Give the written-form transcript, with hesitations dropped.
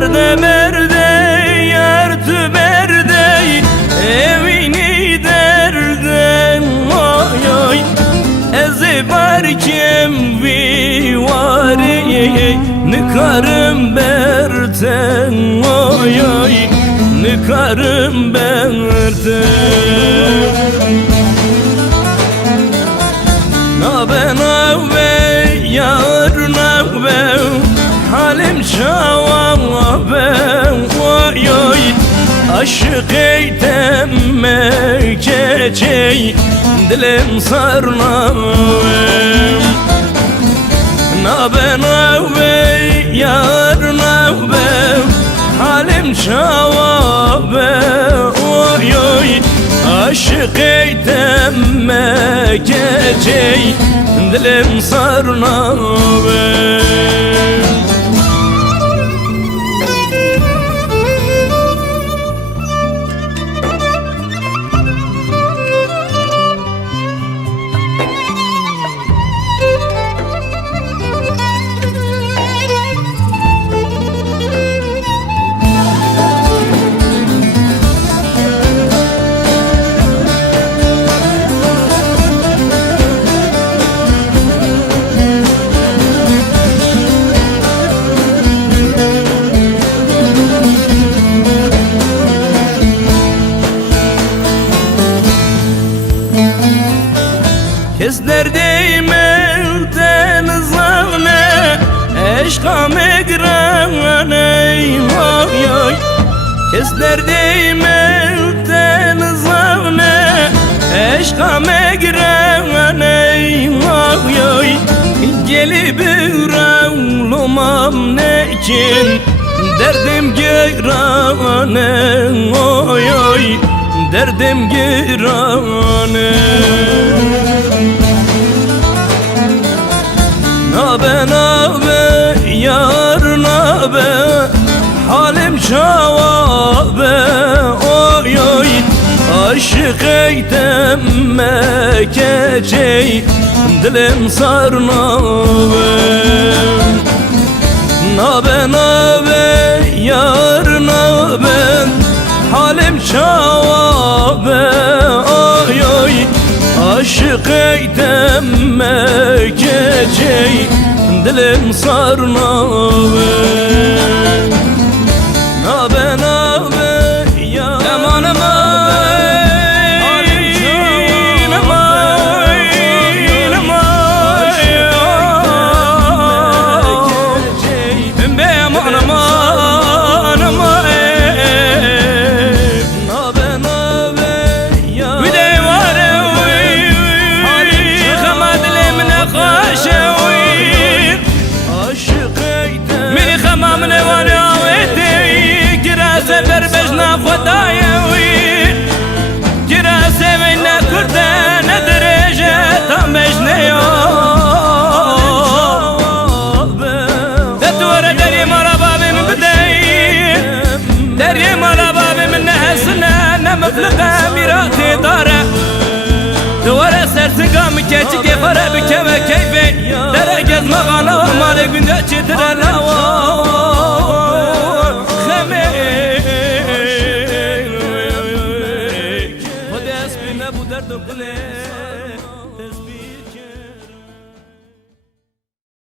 Berde berde yar tu berde evini derden oy oy ezi barkem vivari nıkarım berten oy oy nıkarım berten nabe nabe yar nabe halim şavabe oy oy aşık eytemme keçey dilim sarnavem nabe nabe yar nabe halim şavabe oy oy aşık eytemme keçey dilim sarnavem Kes derdeyim elden zavne eşka megrane oy oy Kes derdeyim elden zavne eşka megrane oy oy Gelip ravlumam nekin derdim girane oy oy derdim girane nabe nabe yar nabe halim şavabe oy oy aşık eytemme keçey dilim sarnabe nabe nabe yar nabe halim şavabe oy oy aşık eytemme keçey dilim sarnabe nabe nabe yar aman aman خدايوي جراسة من كردان درجة تمجنيو تتورى دري مرابا من بداي دري مرابا من نهسنا نمفلقا ميراتي دارا تورى سرسنقا مكيتي كيفرى بكما كيفي درجة مغانا ومالي قندو تترى bu dert okule